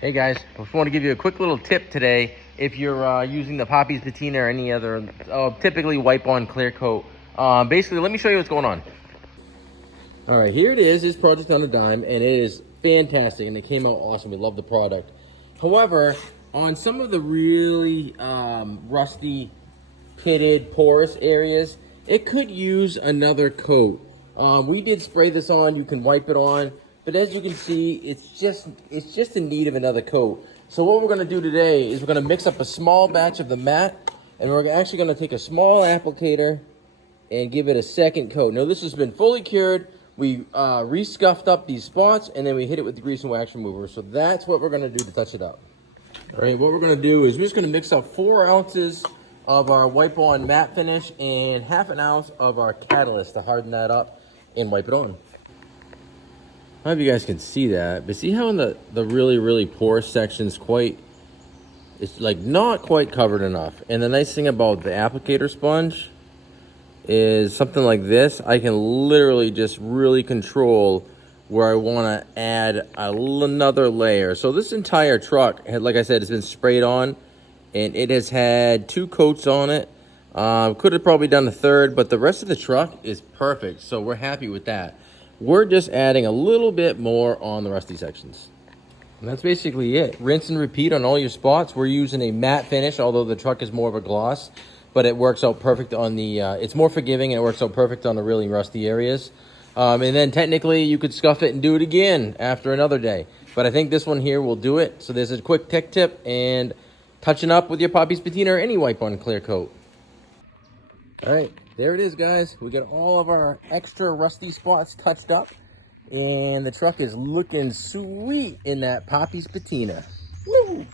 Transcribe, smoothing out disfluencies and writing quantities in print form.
Hey guys, just want to give you a quick little tip today. If you're using the Poppy's Patina or any other, typically wipe on clear coat. Basically, let me show you what's going on. All right, here it is. This project on a dime, and it is fantastic, and it came out awesome. We love the product. However, on some of the really rusty, pitted, porous areas, it could use another coat. We did spray this on. You can wipe it on. But as you can see, it's just in need of another coat. So what we're going to do today is we're going to mix up a small batch of the matte, and we're actually going to take a small applicator and give it a second coat. Now this has been fully cured. We re-scuffed up these spots, and then we hit it with the grease and wax remover. So that's what we're going to do to touch it up. All right, what we're going to do is we're just going to mix up 4 ounces of our wipe-on matte finish and half an ounce of our catalyst to harden that up and wipe it on. I don't know if you guys can see that, but see how in the really porous section's it's like not quite covered enough. And the nice thing about the applicator sponge is something like this. I can literally just really control where I want to add another layer. So this entire truck, like I said, has been sprayed on, and it has had 2 coats on it. Could have probably done a third, but the rest of the truck is perfect. So we're happy with that. We're just adding a little bit more on the rusty sections. And that's basically it. Rinse and repeat on all your spots. We're using a matte finish, although the truck is more of a gloss, but it works out perfect on the, it's more forgiving, and it works out perfect on the really rusty areas. And then technically you could scuff it and do it again after another day. But I think this one here will do it. So there's a quick tech tip and touching up with your Poppy's Patina or any wipe on clear coat. All right, there it is, guys. We got all of our extra rusty spots touched up, and the truck is looking sweet in that Poppy's Patina. Woo!